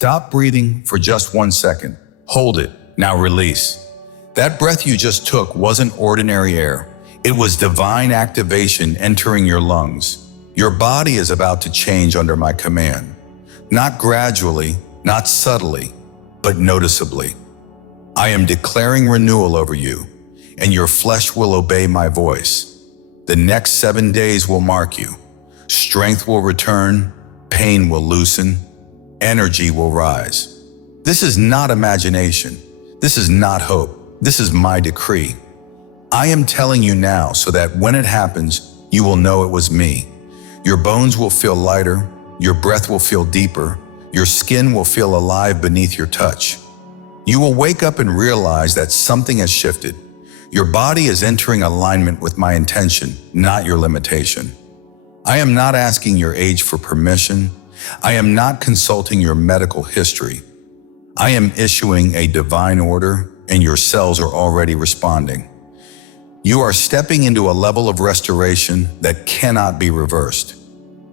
Stop breathing for just 1 second. Hold it. Now release. That breath you just took wasn't ordinary air. It was divine activation entering your lungs. Your body is about to change under my command. Not gradually, not subtly, but noticeably. I am declaring renewal over you, and your flesh will obey my voice. The next 7 days will mark you. Strength will return, pain will loosen, energy will rise. This is not imagination. This is not hope. This is my decree. I am telling you now so that when it happens, you will know it was me. Your bones will feel lighter, your breath will feel deeper, your skin will feel alive beneath your touch. You will wake up and realize that something has shifted. Your body is entering alignment with my intention, not your limitation. I am not asking your age for permission. I am not consulting your medical history. I am issuing a divine order, and your cells are already responding. You are stepping into a level of restoration that cannot be reversed.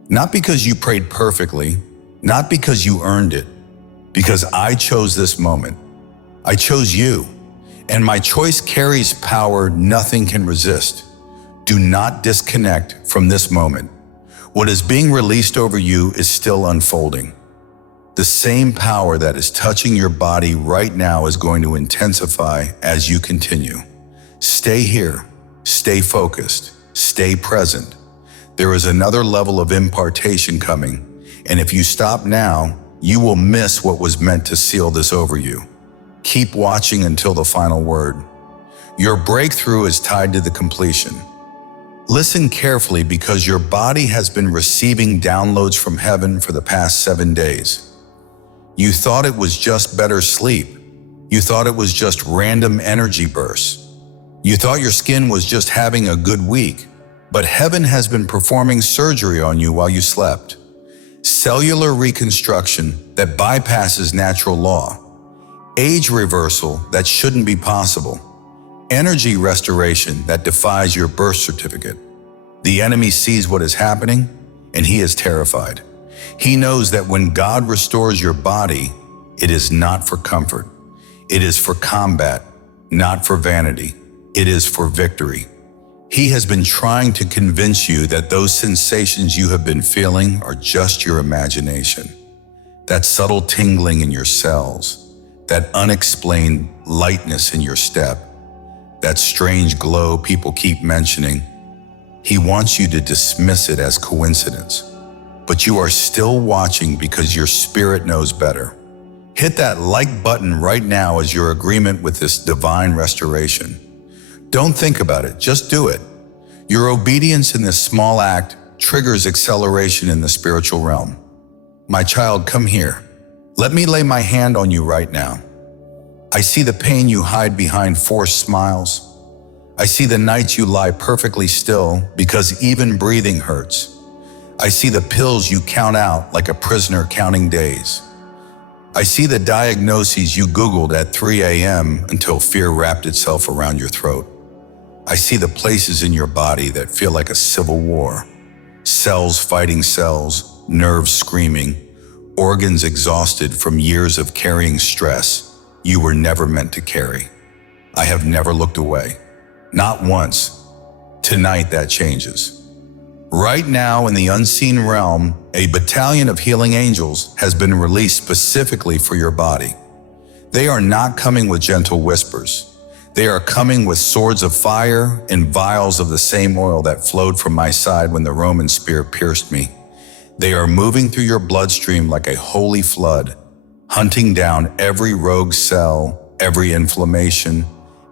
Not because you prayed perfectly, not because you earned it, because I chose this moment. I chose you, and my choice carries power nothing can resist. Do not disconnect from this moment. What is being released over you is still unfolding. The same power that is touching your body right now is going to intensify as you continue. Stay here, stay focused, stay present. There is another level of impartation coming, and if you stop now, you will miss what was meant to seal this over you. Keep watching until the final word. Your breakthrough is tied to the completion. Listen carefully because your body has been receiving downloads from heaven for the past 7 days. You thought it was just better sleep. You thought it was just random energy bursts. You thought your skin was just having a good week, but heaven has been performing surgery on you while you slept. Cellular reconstruction that bypasses natural law. Age reversal that shouldn't be possible. Energy restoration that defies your birth certificate. The enemy sees what is happening, and he is terrified. He knows that when God restores your body, it is not for comfort. It is for combat, not for vanity. It is for victory. He has been trying to convince you that those sensations you have been feeling are just your imagination. That subtle tingling in your cells, that unexplained lightness in your step, that strange glow people keep mentioning. He wants you to dismiss it as coincidence. But you are still watching because your spirit knows better. Hit that like button right now as your agreement with this divine restoration. Don't think about it, just do it. Your obedience in this small act triggers acceleration in the spiritual realm. My child, come here. Let me lay my hand on you right now. I see the pain you hide behind forced smiles. I see the nights you lie perfectly still because even breathing hurts. I see the pills you count out like a prisoner counting days. I see the diagnoses you Googled at 3 a.m. until fear wrapped itself around your throat. I see the places in your body that feel like a civil war. Cells fighting cells, nerves screaming, organs exhausted from years of carrying stress you were never meant to carry. I have never looked away. Not once. Tonight that changes. Right now in the unseen realm, a battalion of healing angels has been released specifically for your body. They are not coming with gentle whispers. They are coming with swords of fire and vials of the same oil that flowed from my side when the Roman spear pierced me. They are moving through your bloodstream like a holy flood, hunting down every rogue cell, every inflammation,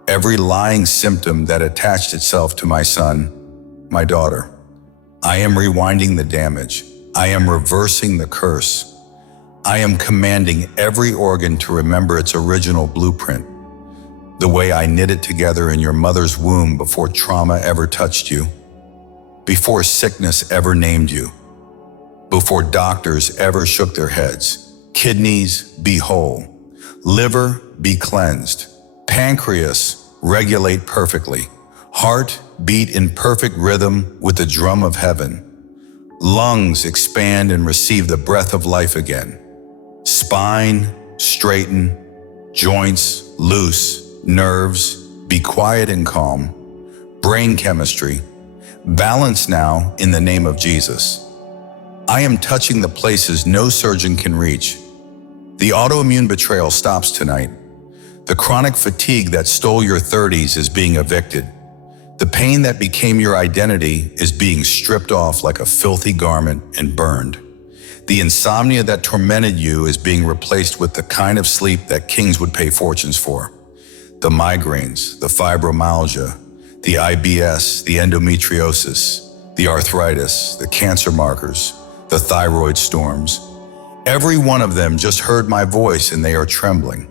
every lying symptom that attached itself to my son, my daughter. I am rewinding the damage. I am reversing the curse. I am commanding every organ to remember its original blueprint. The way I knit it together in your mother's womb before trauma ever touched you, before sickness ever named you, before doctors ever shook their heads. Kidneys, be whole. Liver, be cleansed. Pancreas, regulate perfectly. Heart, beat in perfect rhythm with the drum of heaven. Lungs, expand and receive the breath of life again. Spine, straighten. Joints, loose. Nerves, be quiet and calm. Brain chemistry, balance now in the name of Jesus. I am touching the places no surgeon can reach. The autoimmune betrayal stops tonight. The chronic fatigue that stole your 30s is being evicted. The pain that became your identity is being stripped off like a filthy garment and burned. The insomnia that tormented you is being replaced with the kind of sleep that kings would pay fortunes for. The migraines, the fibromyalgia, the IBS, the endometriosis, the arthritis, the cancer markers, the thyroid storms. Every one of them just heard my voice and they are trembling.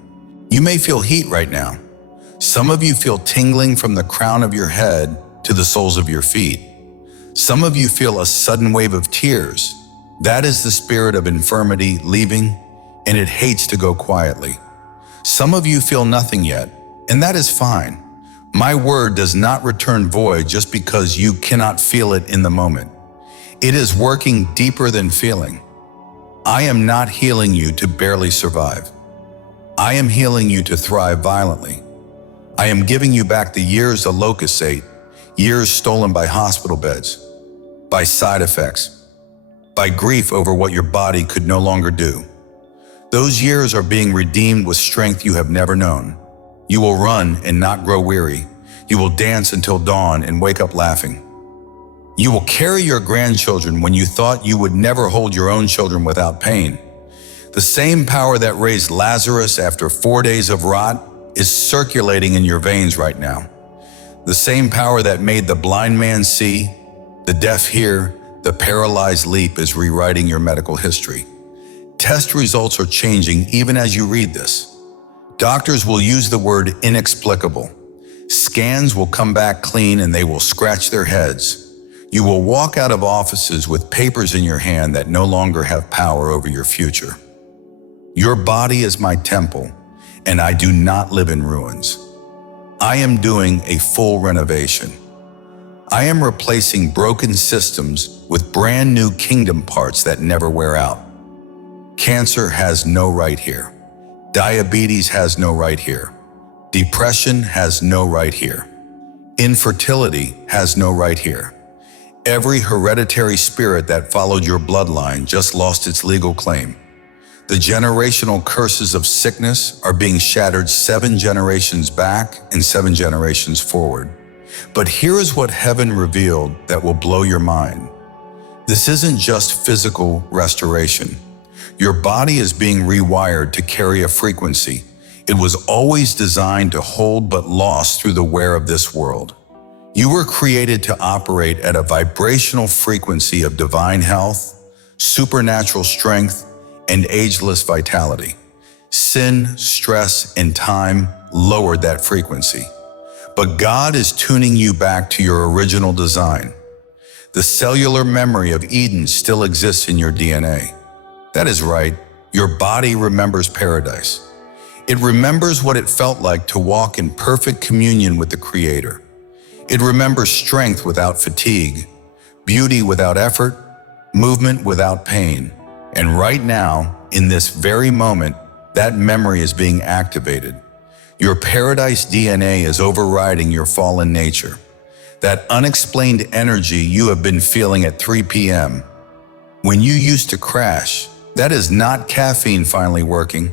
You may feel heat right now. Some of you feel tingling from the crown of your head to the soles of your feet. Some of you feel a sudden wave of tears. That is the spirit of infirmity leaving, and it hates to go quietly. Some of you feel nothing yet, and that is fine. My word does not return void just because you cannot feel it in the moment. It is working deeper than feeling. I am not healing you to barely survive. I am healing you to thrive violently. I am giving you back the years the locusts ate, years stolen by hospital beds, by side effects, by grief over what your body could no longer do. Those years are being redeemed with strength you have never known. You will run and not grow weary. You will dance until dawn and wake up laughing. You will carry your grandchildren when you thought you would never hold your own children without pain. The same power that raised Lazarus after 4 days of rot is circulating in your veins right now. The same power that made the blind man see, the deaf hear, the paralyzed leap is rewriting your medical history. Test results are changing even as you read this. Doctors will use the word inexplicable. Scans will come back clean and they will scratch their heads. You will walk out of offices with papers in your hand that no longer have power over your future. Your body is my temple, and I do not live in ruins. I am doing a full renovation. I am replacing broken systems with brand new kingdom parts that never wear out. Cancer has no right here. Diabetes has no right here. Depression has no right here. Infertility has no right here. Every hereditary spirit that followed your bloodline just lost its legal claim. The generational curses of sickness are being shattered 7 generations back and 7 generations forward. But here is what heaven revealed that will blow your mind. This isn't just physical restoration. Your body is being rewired to carry a frequency. It was always designed to hold but lost through the wear of this world. You were created to operate at a vibrational frequency of divine health, supernatural strength, and ageless vitality. Sin, stress, and time lowered that frequency. But God is tuning you back to your original design. The cellular memory of Eden still exists in your DNA. That is right, your body remembers paradise. It remembers what it felt like to walk in perfect communion with the Creator. It remembers strength without fatigue, beauty without effort, movement without pain. And right now, in this very moment, that memory is being activated. Your paradise DNA is overriding your fallen nature. That unexplained energy you have been feeling at 3 p.m. when you used to crash, that is not caffeine finally working.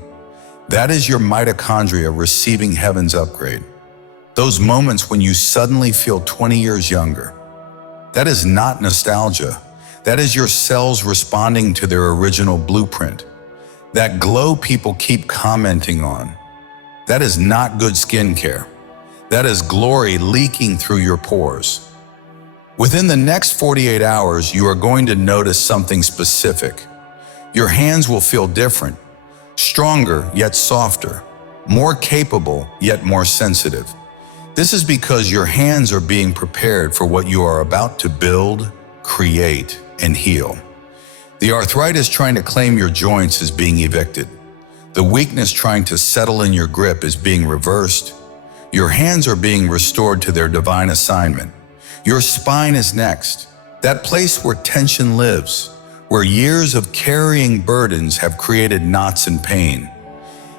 That is your mitochondria receiving heaven's upgrade. Those moments when you suddenly feel 20 years younger. That is not nostalgia. That is your cells responding to their original blueprint. That glow people keep commenting on. That is not good skincare. That is glory leaking through your pores. Within the next 48 hours, you are going to notice something specific. Your hands will feel different, stronger yet softer, more capable yet more sensitive. This is because your hands are being prepared for what you are about to build, create, and heal. The arthritis trying to claim your joints is being evicted. The weakness trying to settle in your grip is being reversed. Your hands are being restored to their divine assignment. Your spine is next, that place where tension lives, where years of carrying burdens have created knots and pain.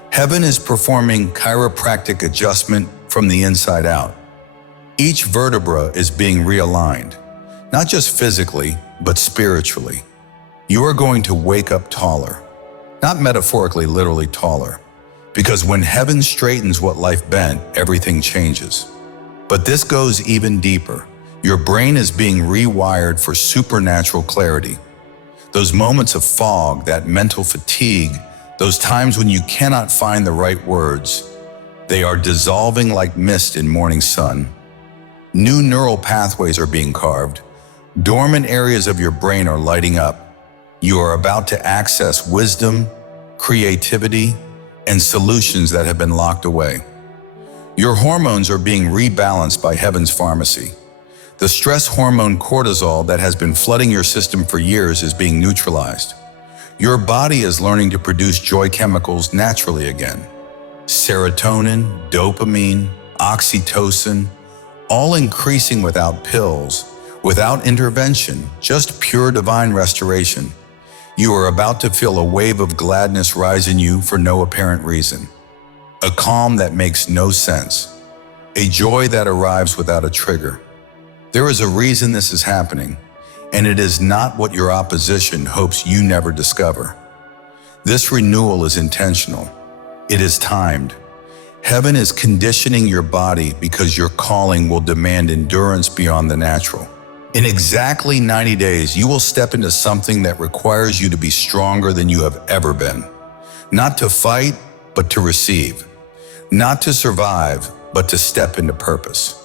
Heaven is performing chiropractic adjustment from the inside out. Each vertebra is being realigned, not just physically, but spiritually. You are going to wake up taller, not metaphorically, literally taller, because when heaven straightens what life bent, everything changes. But this goes even deeper. Your brain is being rewired for supernatural clarity. Those moments of fog, that mental fatigue, those times when you cannot find the right words, they are dissolving like mist in morning sun. New neural pathways are being carved. Dormant areas of your brain are lighting up. You are about to access wisdom, creativity, and solutions that have been locked away. Your hormones are being rebalanced by heaven's pharmacy. The stress hormone cortisol that has been flooding your system for years is being neutralized. Your body is learning to produce joy chemicals naturally again. Serotonin, dopamine, oxytocin, all increasing without pills, without intervention, just pure divine restoration. You are about to feel a wave of gladness rise in you for no apparent reason. A calm that makes no sense. A joy that arrives without a trigger. There is a reason this is happening, and it is not what your opposition hopes you never discover. This renewal is intentional. It is timed. Heaven is conditioning your body because your calling will demand endurance beyond the natural. In exactly 90 days, you will step into something that requires you to be stronger than you have ever been. Not to fight, but to receive. Not to survive, but to step into purpose.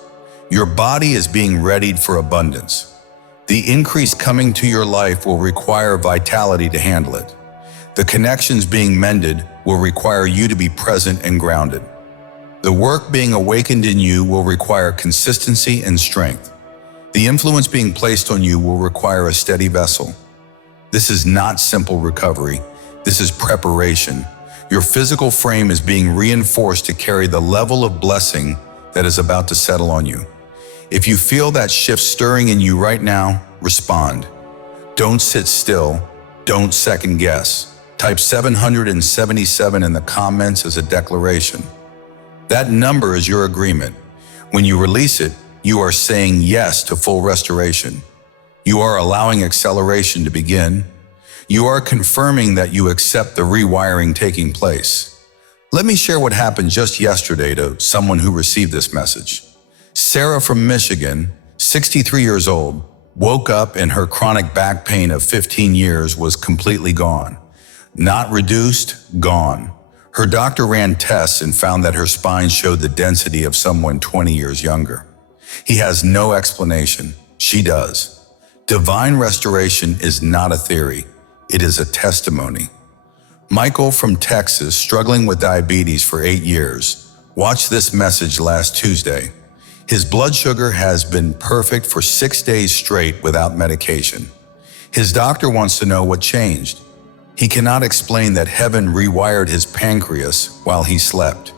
Your body is being readied for abundance. The increase coming to your life will require vitality to handle it. The connections being mended will require you to be present and grounded. The work being awakened in you will require consistency and strength. The influence being placed on you will require a steady vessel. This is not simple recovery. This is preparation. Your physical frame is being reinforced to carry the level of blessing that is about to settle on you. If you feel that shift stirring in you right now, respond. Don't sit still. Don't second guess. Type 777 in the comments as a declaration. That number is your agreement. When you release it, you are saying yes to full restoration. You are allowing acceleration to begin. You are confirming that you accept the rewiring taking place. Let me share what happened just yesterday to someone who received this message. Sarah from Michigan, 63 years old, woke up and her chronic back pain of 15 years was completely gone. Not reduced, gone. Her doctor ran tests and found that her spine showed the density of someone 20 years younger. He has no explanation. She does. Divine restoration is not a theory. It is a testimony. Michael from Texas, struggling with diabetes for 8 years, watched this message last Tuesday. His blood sugar has been perfect for 6 days straight without medication. His doctor wants to know what changed. He cannot explain that heaven rewired his pancreas while he slept.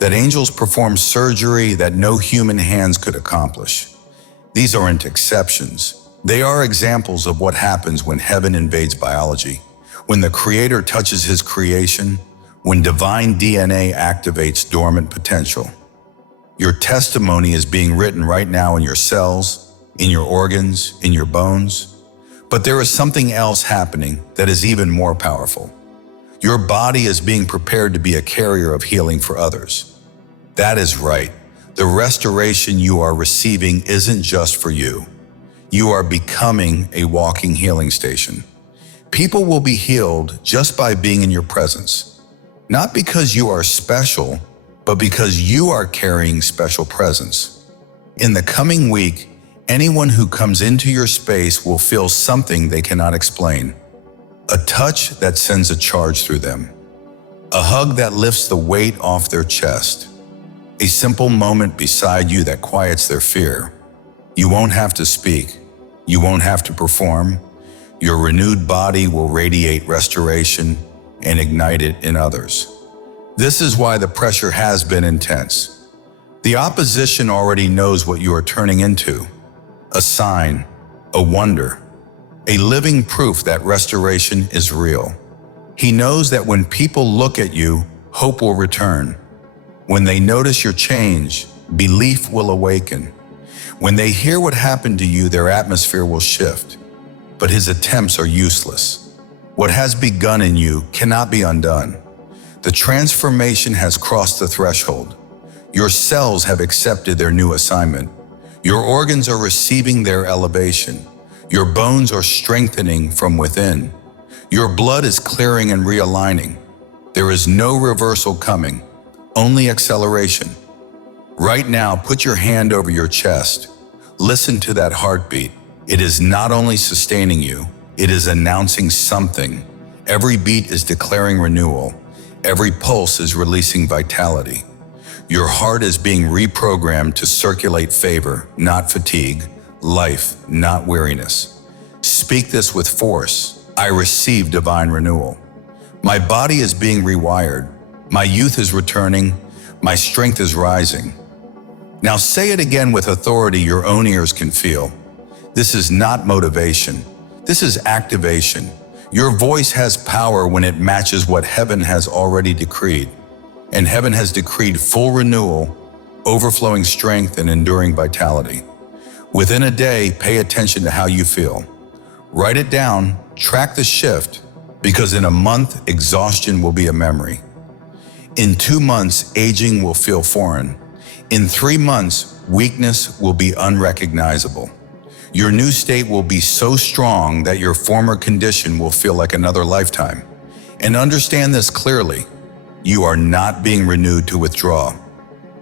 That angels performed surgery that no human hands could accomplish. These aren't exceptions. They are examples of what happens when heaven invades biology, when the Creator touches His creation, when divine DNA activates dormant potential. Your testimony is being written right now in your cells, in your organs, in your bones. But there is something else happening that is even more powerful. Your body is being prepared to be a carrier of healing for others. That is right. The restoration you are receiving isn't just for you. You are becoming a walking healing station. People will be healed just by being in your presence. Not because you are special, but because you are carrying special presence. In the coming week, anyone who comes into your space will feel something they cannot explain. A touch that sends a charge through them. A hug that lifts the weight off their chest. A simple moment beside you that quiets their fear. You won't have to speak. You won't have to perform. Your renewed body will radiate restoration and ignite it in others. This is why the pressure has been intense. The opposition already knows what you are turning into. A sign, a wonder. a living proof that restoration is real. He knows that when people look at you, hope will return. When they notice your change, belief will awaken. When they hear what happened to you, their atmosphere will shift. But his attempts are useless. What has begun in you cannot be undone. The transformation has crossed the threshold. Your cells have accepted their new assignment. Your organs are receiving their elevation. Your bones are strengthening from within. Your blood is clearing and realigning. There is no reversal coming, only acceleration. Right now, put your hand over your chest. Listen to that heartbeat. It is not only sustaining you, it is announcing something. Every beat is declaring renewal. Every pulse is releasing vitality. Your heart is being reprogrammed to circulate favor, not fatigue, life, not weariness. Speak this with force. I receive divine renewal. My body is being rewired. My youth is returning. My strength is rising. Now say it again with authority your own ears can feel. This is not motivation. This is activation. Your voice has power when it matches what heaven has already decreed. And heaven has decreed full renewal, overflowing strength, and enduring vitality. Within a day, pay attention to how you feel. Write it down, track the shift, because in a month, exhaustion will be a memory. In 2 months, aging will feel foreign. In 3 months, weakness will be unrecognizable. Your new state will be so strong that your former condition will feel like another lifetime. And understand this clearly. You are not being renewed to withdraw.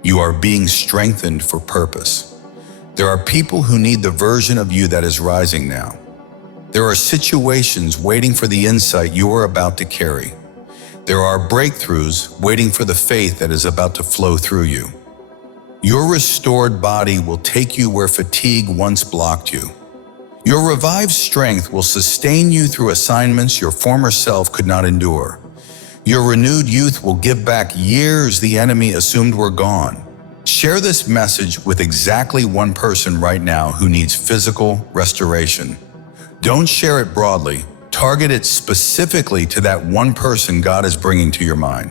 You are being strengthened for purpose. There are people who need the version of you that is rising now. There are situations waiting for the insight you are about to carry. There are breakthroughs waiting for the faith that is about to flow through you. Your restored body will take you where fatigue once blocked you. Your revived strength will sustain you through assignments your former self could not endure. Your renewed youth will give back years the enemy assumed were gone. Share this message with exactly one person right now who needs physical restoration. Don't share it broadly. Target it specifically to that one person God is bringing to your mind.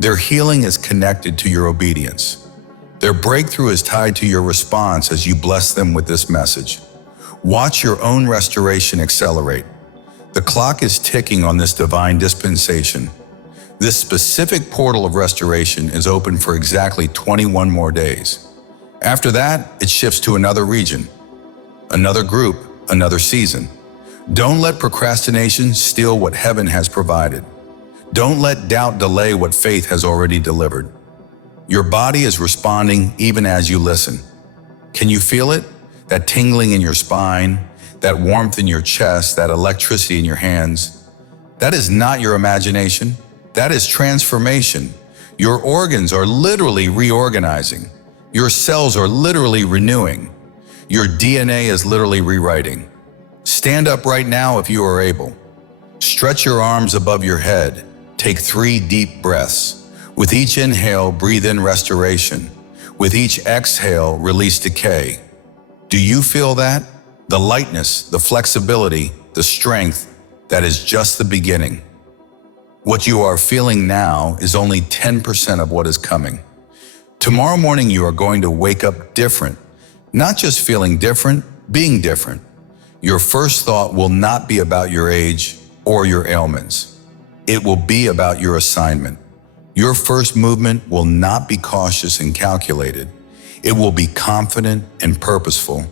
Their healing is connected to your obedience. Their breakthrough is tied to your response as you bless them with this message. Watch your own restoration accelerate. The clock is ticking on this divine dispensation. This specific portal of restoration is open for exactly 21 more days. After that, it shifts to another region, another group, another season. Don't let procrastination steal what heaven has provided. Don't let doubt delay what faith has already delivered. Your body is responding even as you listen. Can you feel it? That tingling in your spine, that warmth in your chest, that electricity in your hands. That is not your imagination. That is transformation. Your organs are literally reorganizing. Your cells are literally renewing. Your DNA is literally rewriting. Stand up right now if you are able. Stretch your arms above your head. Take 3 deep breaths. With each inhale, breathe in restoration. With each exhale, release decay. Do you feel that? The lightness, the flexibility, the strength, that is just the beginning. What you are feeling now is only 10% of what is coming. Tomorrow morning, you are going to wake up different. Not just feeling different, being different. Your first thought will not be about your age or your ailments. It will be about your assignment. Your first movement will not be cautious and calculated. It will be confident and purposeful.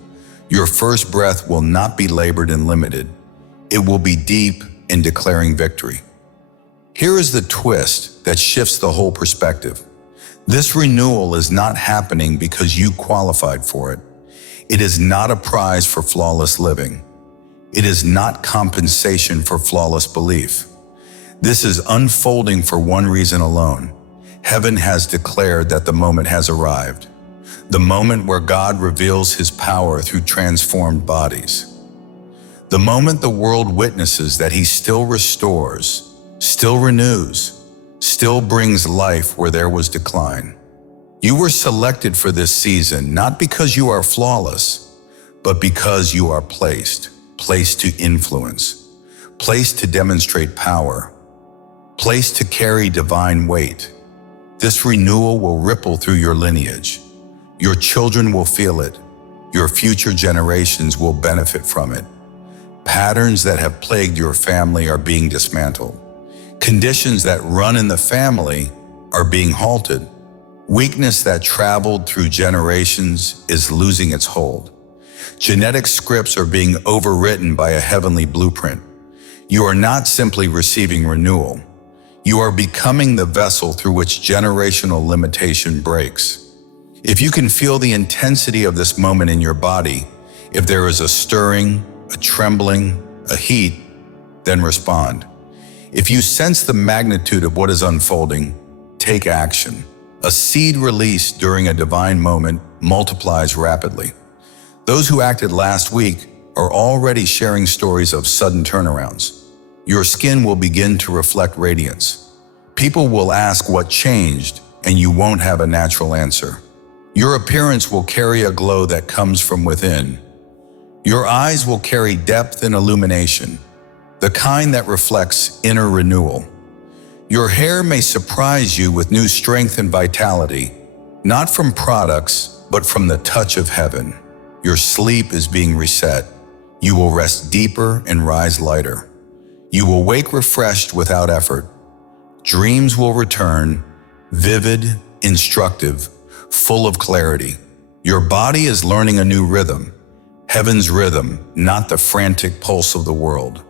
Your first breath will not be labored and limited. It will be deep in declaring victory. Here is the twist that shifts the whole perspective. This renewal is not happening because you qualified for it. It is not a prize for flawless living. It is not compensation for flawless belief. This is unfolding for one reason alone. Heaven has declared that the moment has arrived. The moment where God reveals his power through transformed bodies. The moment the world witnesses that he still restores, still renews, still brings life where there was decline. You were selected for this season not because you are flawless, but because you are placed. placed to influence, placed to demonstrate power, placed to carry divine weight. This renewal will ripple through your lineage. Your children will feel it. Your future generations will benefit from it. Patterns that have plagued your family are being dismantled. Conditions that run in the family are being halted. Weakness that traveled through generations is losing its hold. Genetic scripts are being overwritten by a heavenly blueprint. You are not simply receiving renewal. You are becoming the vessel through which generational limitation breaks. If you can feel the intensity of this moment in your body, if there is a stirring, a trembling, a heat, then respond. If you sense the magnitude of what is unfolding, take action. A seed released during a divine moment multiplies rapidly. Those who acted last week are already sharing stories of sudden turnarounds. Your skin will begin to reflect radiance. People will ask what changed, and you won't have a natural answer. Your appearance will carry a glow that comes from within. Your eyes will carry depth and illumination, the kind that reflects inner renewal. Your hair may surprise you with new strength and vitality, not from products, but from the touch of heaven. Your sleep is being reset. You will rest deeper and rise lighter. You will wake refreshed without effort. Dreams will return, vivid, instructive, full of clarity. Your body is learning a new rhythm, heaven's rhythm, not the frantic pulse of the world.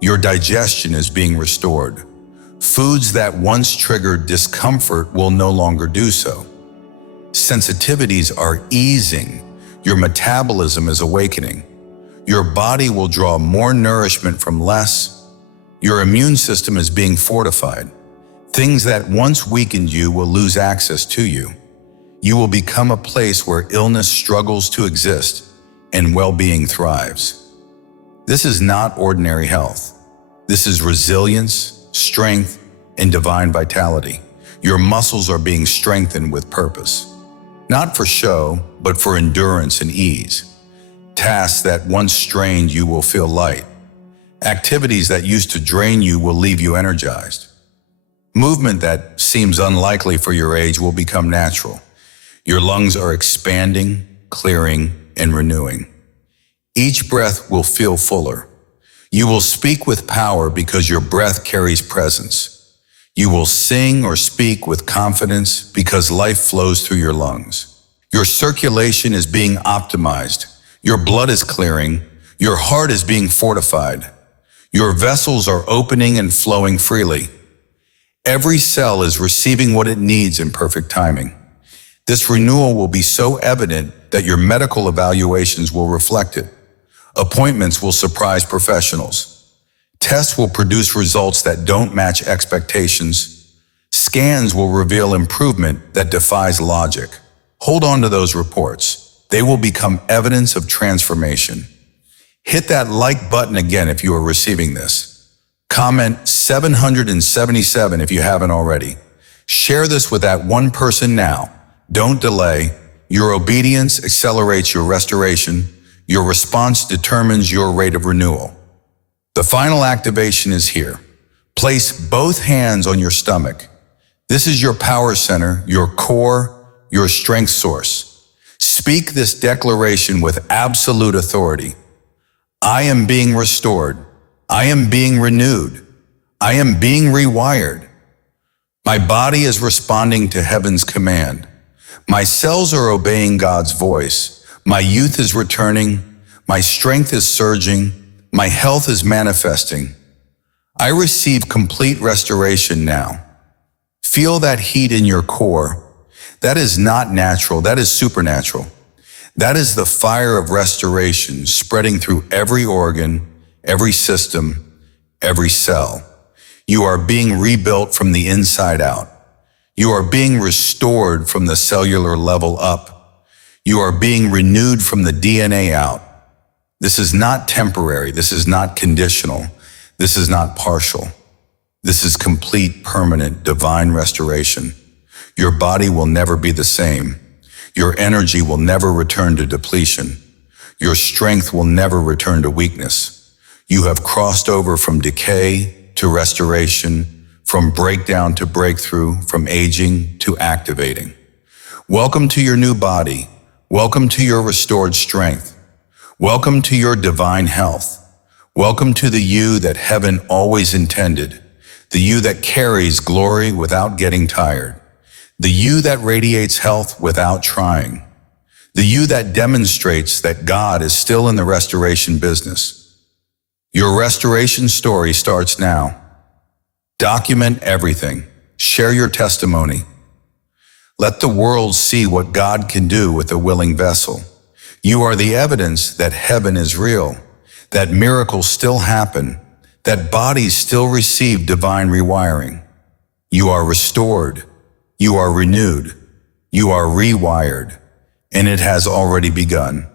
Your digestion is being restored. Foods that once triggered discomfort will no longer do so. Sensitivities are easing. Your metabolism is awakening. Your body will draw more nourishment from less. Your immune system is being fortified. Things that once weakened you will lose access to you. You will become a place where illness struggles to exist and well-being thrives. This is not ordinary health. This is resilience, strength, and divine vitality. Your muscles are being strengthened with purpose. Not for show, but for endurance and ease. Tasks that once strained you will feel light. Activities that used to drain you will leave you energized. Movement that seems unlikely for your age will become natural. Your lungs are expanding, clearing, and renewing. Each breath will feel fuller. You will speak with power because your breath carries presence. You will sing or speak with confidence because life flows through your lungs. Your circulation is being optimized. Your blood is clearing. Your heart is being fortified. Your vessels are opening and flowing freely. Every cell is receiving what it needs in perfect timing. This renewal will be so evident that your medical evaluations will reflect it. Appointments will surprise professionals. Tests will produce results that don't match expectations. Scans will reveal improvement that defies logic. Hold on to those reports. They will become evidence of transformation. Hit that like button again if you are receiving this. Comment 777 if you haven't already. Share this with that one person now. Don't delay. Your obedience accelerates your restoration. Your response determines your rate of renewal. The final activation is here. Place both hands on your stomach. This is your power center, your core, your strength source. Speak this declaration with absolute authority. I am being restored. I am being renewed. I am being rewired. My body is responding to heaven's command. My cells are obeying God's voice. My youth is returning. My strength is surging. My health is manifesting. I receive complete restoration now. Feel that heat in your core. That is not natural, that is supernatural. That is the fire of restoration spreading through every organ, every system, every cell. You are being rebuilt from the inside out. You are being restored from the cellular level up. You are being renewed from the DNA out. This is not temporary. This is not conditional. This is not partial. This is complete, permanent, divine restoration. Your body will never be the same. Your energy will never return to depletion. Your strength will never return to weakness. You have crossed over from decay to restoration, from breakdown to breakthrough, from aging to activating. Welcome to your new body. Welcome to your restored strength. Welcome to your divine health. Welcome to the you that heaven always intended. The you that carries glory without getting tired. The you that radiates health without trying. The you that demonstrates that God is still in the restoration business. Your restoration story starts now. Document everything. Share your testimony. Let the world see what God can do with a willing vessel. You are the evidence that heaven is real, that miracles still happen, that bodies still receive divine rewiring. You are restored. You are renewed. You are rewired. And it has already begun.